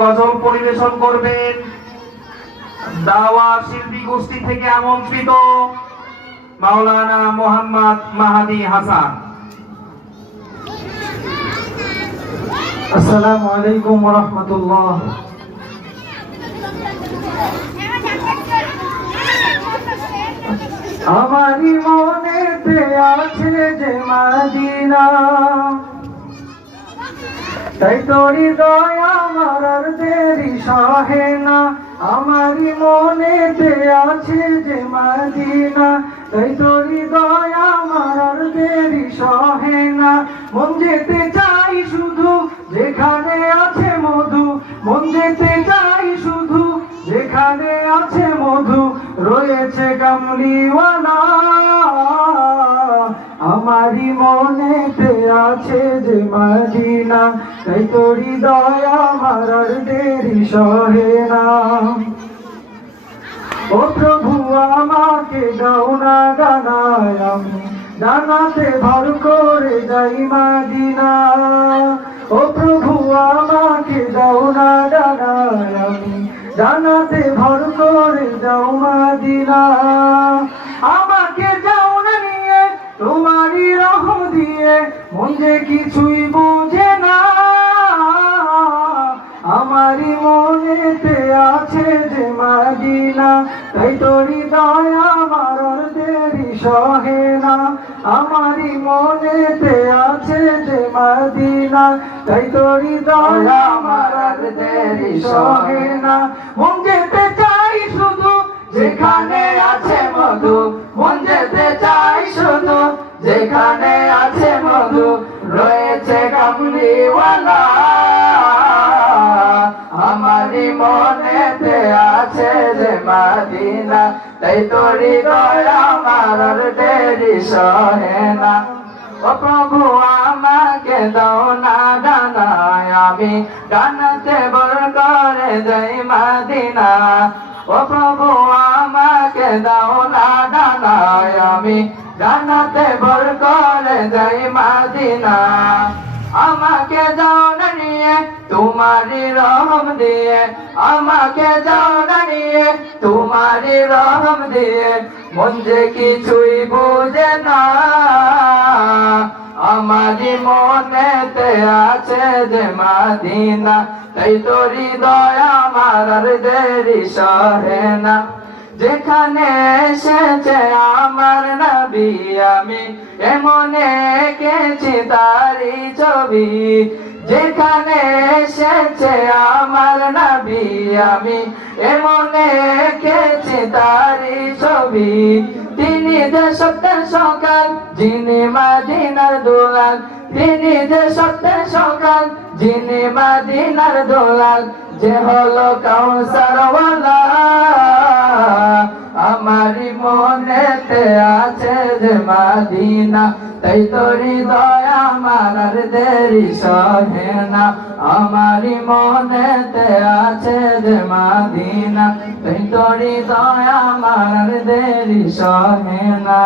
গজল পরিবেশন করবেন দাওয়া শিল্পী গোষ্ঠী থেকে আমন্ত্রিত মাওলানা মোহাম্মদ মাহাদি হাসান। আসসালামু আলাইকুম ওয়া রাহমাতুল্লাহ। আমারই মনেতে আছে যে মদিনা, তাই তোরি দয়া আমার আর দেরি সহে না। আমারই মনেতে আছে যে মদিনা, তাই তোরি দয়া আমার আর দেরি সহে না। মন যেতে চাই শুধু যেখানে আছে মধু, মন যেতে চাই শুধু যেখানে আছে মধু, রয়েছে কামলিওয়ালা। আমারই মনেতে আছে যে মদিনা, তাই তোরি দয়া আমার আর দেরি সহে না। ও প্রভু আমাকে দাও না ডানায়, আমি ডানাতে ভর করে যাই মদিনা। ও প্রভু আমাকে দাও না ডানায়, আমি ডানাতে ভর করে যাও মদিনা। আমাকে যাও না নিয়ে তোমারই রহম দিয়ে, মন যে কিছুই বোঝে না। আমারই মনেতে আছে যে মদিনা, তাই তোরি দয়া আমার আর দেরি সহে না। আমারই মনেতে আছে যে মদিনা, তাই তোরি দয়া আমার আর দেরি সহে না। মন যেতে চাই শুধু যেখানে আছে মধু, মন যেতে চাই শুধু যেখানে আছে মধু, রয়েছে কামলিওয়ালা। আমারই মনেতে আছে যে মদিনা, তাই তোরি দয়া আমার আর দেরি সহে না। ও প্রভু আমাকে দাও না ডানায়, আমি ডানাতে ভর করে যাই মদিনা। ও প্রভু আমাকে দাও না ডানায়, আমি ডানাতে ভর করে যাই মদিনা। আমাকে যাও না নিয়ে তোমারই রহম দিয়ে, আমাকে যাও না নিয়ে তোমারই রহম দিয়ে, মন যে কিছুই বুঝে না। আমারই মনেতে আছে যে মদিনা, তাই তোরি দয়া আমার আর দেরি সহে না। যেখানে এসেছে আমার নবী, আমি এমনে এঁকেছি তারি ছবি। যেখানে এসেছে আমার নবী, আমি এমনে এঁকেছি তারি ছবি। তিনি যে সত্যের সকাল, যিনি মদিনার দুলাল, তিনি যে সত্যের সকাল, যিনি মদিনার দুলাল, যে হলো কাউসারওয়ালা। আমারই মনেতে আছে যে মদিনা, তাই তোরি দয়া আমার আর দেরি সহে না। আমারই মনেতে আছে যে মদিনা, তাই তোরি দয়া আমার আর দেরি সহে না।